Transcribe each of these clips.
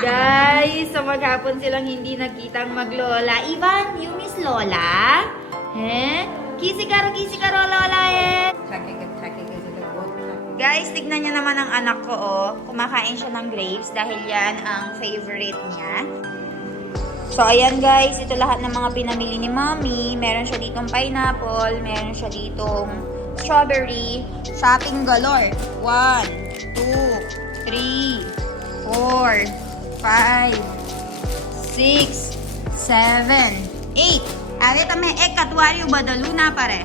Guys, so maghapon silang hindi nakitang maglola. Ivan, you miss Lola? Kisi karo Lola eh. Guys, tignan niyo naman ang anak ko, oh. Kumakain siya ng grapes dahil yan ang favorite niya. So, ayan guys, ito lahat ng mga pinamili ni Mommy. Meron siya ditong pineapple, meron siya ditong strawberry. Shopping galore. 1, 2, 3, 4, 5, 6, 7, 8. Ave tame ek katwari badalu na pare.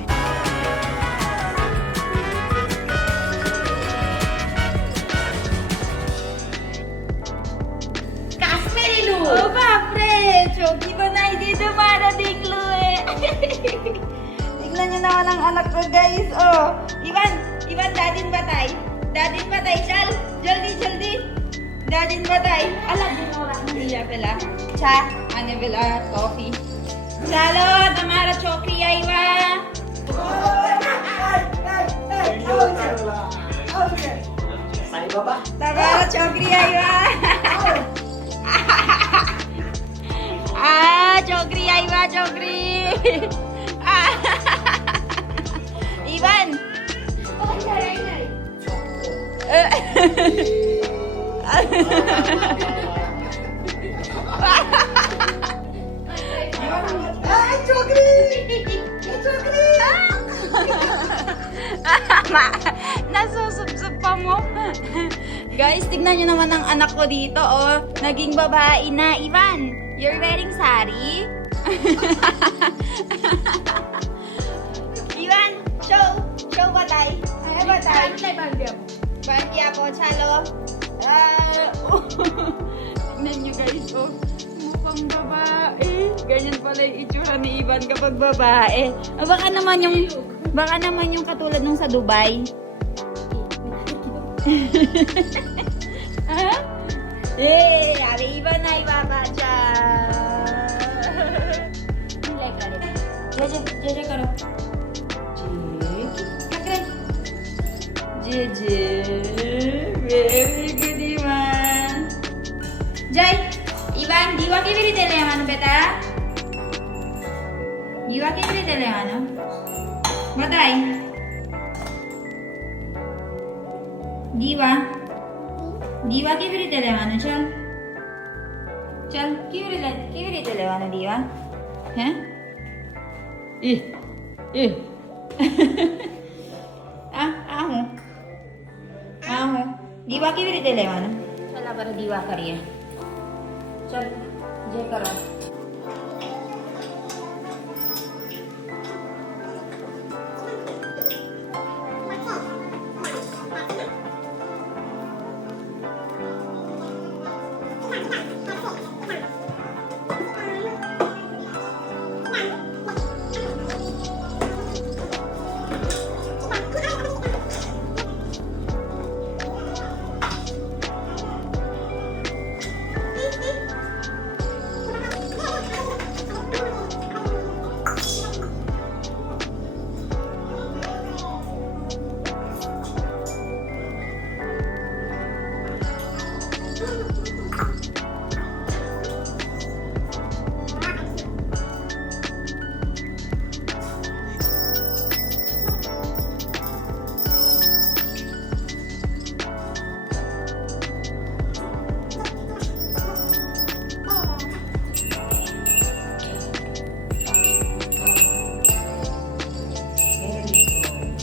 Oh, papre! Choki ba na hindi dumarating, Lue? Tignan nyo naman ang anak ko, guys. Oh, Ivan, dadin batay. Dadin batay, chal. Jaldi. Dadin batay. Alam din mo lang. Iya pala. Cha, ano pala, coffee. Chalo, tamara choki, Iva. Tamara choki, Iva. Chokri, Iva, chokri. Ivan. Nasusubsub pa mo. Guys, tignan nyo naman ang anak ko dito, oh. Naging babae na. Ivan, you're wearing sari? Ivan, show batay. Ay, batay. Bandiya po, chalo. Tignan nyo guys, oh. Mukhang babae. Ganyan pala yung itsura ni Ivan kapag babae. Baka naman yung katulad nung sa Dubai. Abi Ivan na ibabacha. Jeje karo. Jeje. Very good Ivan. Jai, Ivan, diwa ke beri dele mano beta? Diwa ke beri dele mano? Batai. दीवा की भी रीते लेवाना चल की रीते लेवाना दीवा हैं आहू दीवा की भी रीते लेवाना चल अब दीवा करिए चल जे करो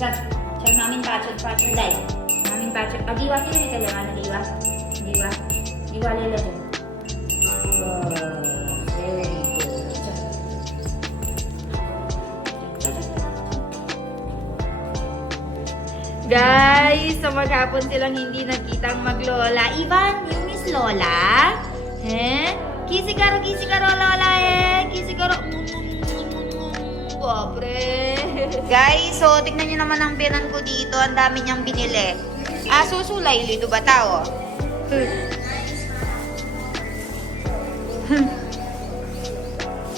चल मामीन पाचल लाई मामीन पाचल दीवा की रीते लेवाना दीवा ले ले Guys, so maghapon silang hindi nakitang maglola. Ivan, you miss Lola? Kisi karo Lola eh. Kisi karo. Pobre. Guys, so tignan nyo naman ang binan ko dito. Ang dami niyang binili. Susulay ito ba tao?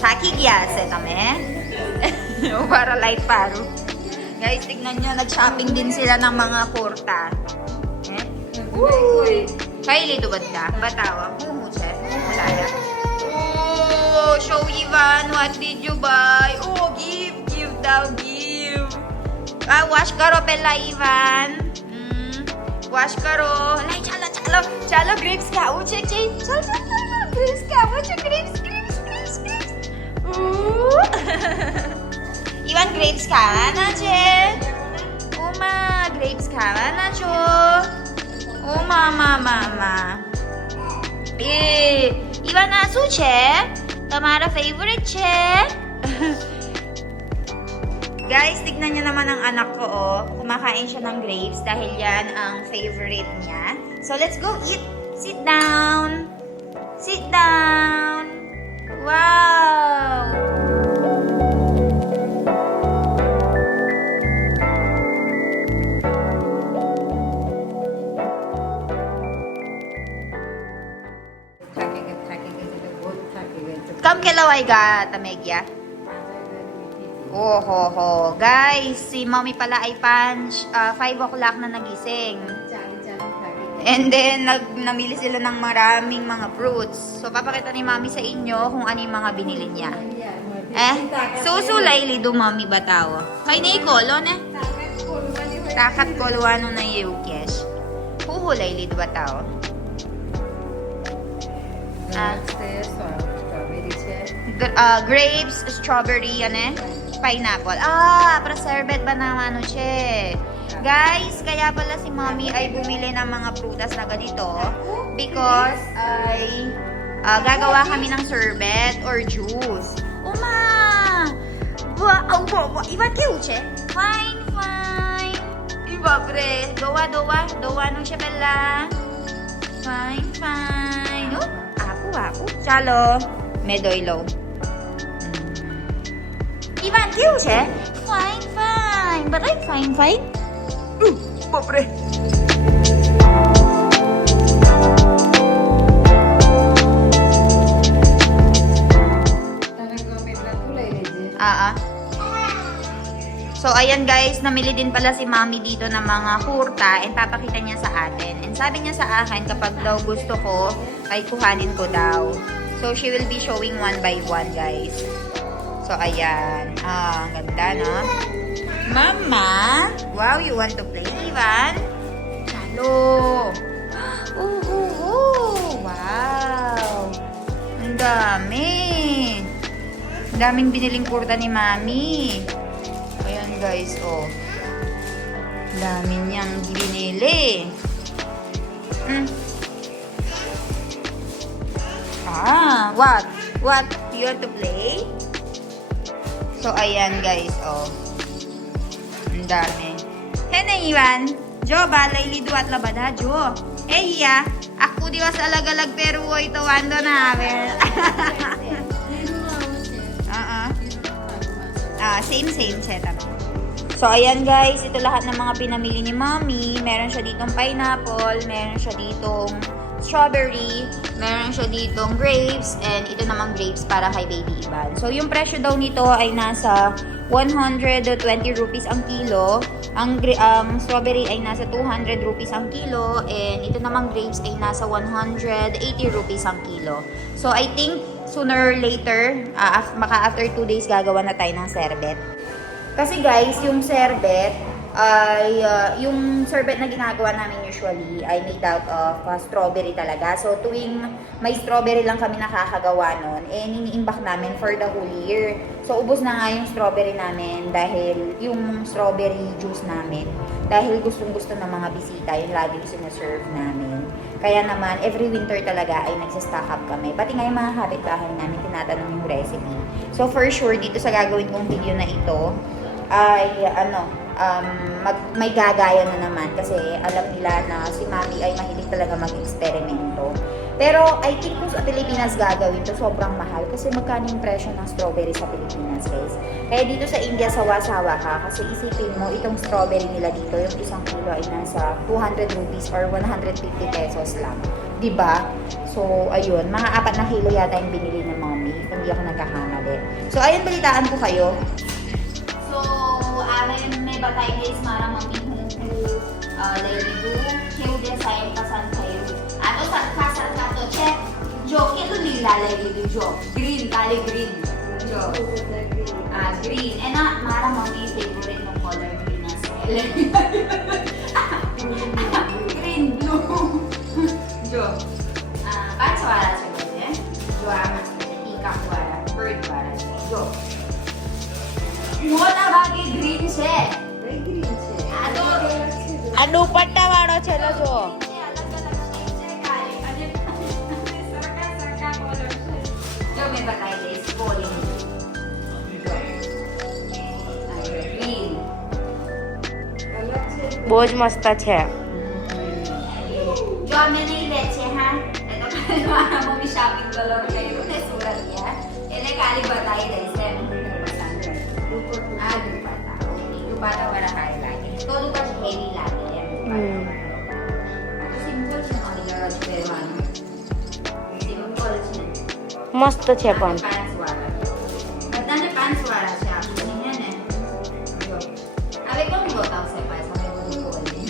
Saki gyase tame. Para light paru. Guys, tignan nyo, nag-shopping din sila ng mga kurta. Eh? Kylie, to ba't ka? Batawa. Mumuche. Malaya. Oh, show Ivan, what did you buy? Oh, give daw, give. Ah, wash karo pala, Ivan. Wash karo. Alay, chalo, grapes ka. Oh, check. Chalo, grapes ka. Watch your grapes. Ooh. Ivan, grapes ka na, che. Uma, grapes ka na, cho. Oh, mama. Ivan, asu, che. Tamara favorite, che. Guys, tignan niyo naman ang anak ko, oh. Kumakain siya ng grapes dahil yan ang favorite niya. So, let's go eat. Sit down. Wow! Kam kelaway ga, Tamegya? Oh. Guys, si mommy pala ay 5 o'clock na nagising. And then, namili sila ng maraming mga fruits. So, papakita ni mommy sa inyo kung ano yung mga binili niya. Susulay li do mommy batawa. Kay na ikolo, ne? Takat kolwano na yukesh. Huhulay li do batawa. Grapes, strawberry, pineapple. Para sorbet ba naman siya? Guys, kaya pala si mommy ay bumili ng mga prutas na ganito because ay gagawa kami ng sorbet or juice. Uma! Iba kiuche? Fine. Iba pre. Dowa nung siya pala. Fine. Oh, ako. Chalo. Medoylo. Ivan, kiuche? Fine. But I'm fine. Pobre. So, ayan guys, namili din pala si mommy dito ng mga kurta and papakita niya sa atin. And sabi niya sa akin, kapag daw gusto ko, ay kuhanin ko daw. So, she will be showing one by one, guys. So, ayan. Ganda, no? Mama! Wow, you want to play, Ivan? Chalo! Wow! Ang dami! Ang daming biniling kurta ni mami. Ayan, guys, oh. Ang dami niyang binili. What? You want to play? So, ayan, guys, oh. Ang dami. Hena, Iwan. Jo, balay liduat labada, Jo. Iya, aku diwas alag-alag pero ito wando na, amin. Same, setup. So, ayan guys, ito lahat ng mga pinamili ni mommy. Meron siya ditong pineapple, meron siya ditong strawberry, meron siya ditong grapes, and ito namang grapes para kay baby Ivan. So, yung presyo daw nito ay nasa 120 rupees ang kilo. Ang strawberry ay nasa 200 rupees ang kilo, and ito namang grapes ay nasa 180 rupees ang kilo. So, I think sooner or later, after 2 days, gagawa na tayo ng serbet. Kasi guys, yung serbet ay, yung sorbet na ginagawa namin usually ay made out of strawberry talaga. So, tuwing may strawberry lang kami nakakagawa nun, nini-imbak namin for the whole year. So, ubos na nga yung strawberry namin dahil yung strawberry juice namin. Dahil gustong-gusto ng mga bisita, yung laging sinaserve namin. Kaya naman, every winter talaga ay nagsastock up kami. Pati nga yung mga kapitbahay namin, tinatanong yung recipe. So, for sure, dito sa gagawin kong video na ito, ay may gagaya na naman kasi alam nila na si mami ay mahilig talaga mag-eksperimento. Pero I think kung sa Pilipinas gagawin to, sobrang mahal kasi magkano yung presyo ng strawberry sa Pilipinas, guys. Kaya dito sa India, sawa-sawa ka kasi isipin mo, itong strawberry nila dito, yung isang kilo ay nasa 200 rupees or 150 pesos lang. Diba? So, ayun, mga 4 na kilo yata yung binili ng mami, kung hindi ako nagkakamali. So, ayun, balitaan ko kayo. So, મેં બતાવી દઈશ મારા મમ્મી હું લઈ લીધું કેવું દેખાય એમ પસંદ થયું. આ તો સરખા તો છે. જો કેટલું લીલા લઈ લીધું. જો ગ્રીન, કાલી ગ્રીન. જો આ ગ્રીન એના મારા મમ્મી ફેવરેટ નો કલર ગ્રીન હશે. Green blue. જો આ કાચ વાળા છે બધે. જો આ મસ્ત છે પીકાક વાળા, બર્ડ વાળા છે. જો મોટા ભાગે ગ્રીન છે. આ તો આ દુપટ્ટા વાળો છે તો જો જો મેં બતાવી દઈશ પોલિંગ. ગ્રીન બહુ જ મસ્ત છે. જો અમે નહીં લે છે હા એ તો ખાલી મારા મમ્મી શોપિંગ કલર કર્યું ને સુરત ગયા એટલે ખાલી બતાવી દઈશ એમ. આ દુપટ્ટા દુપટ્ટા વાળા સારી લાગે તો દુપટ્ટા હેવી લાગે એમ. સિમ્પલ છે મારી લગા પહેરવાનું. સિમ્પલ છે. મસ્ત છે પણ બધાને 5 વાળા છે આપણને હે ને. જો હવે કોણ બતાવશે પાછા મેં બધું ખોલી.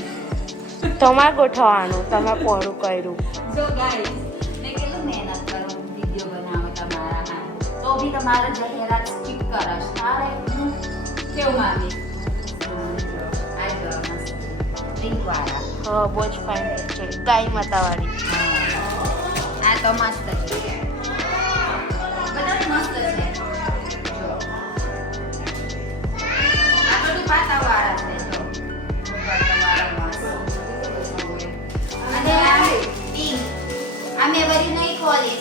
તમારે ગોઠવવાનું, તમે પોરું કર્યું. જો ગાઈસ મેં કેટલું મહેનત કરું વિડિયો બનાવો તમારામાં તો બી તમારા જાહેરાત સ્કીપ કરશ. તારે હું કેવું માગી આ જો મસ્ત પિંક વાળા. હા બહુ જ ફાઇન છે. ગાય માતા વાળી. આ તો મસ્ત છે. બધા મસ્ત છે. જો આ બધું પાતા વાળા છે. જો પાતા વાળા મસ્ત. અને આ પિંક આ મેં બધી નહીં ખોલી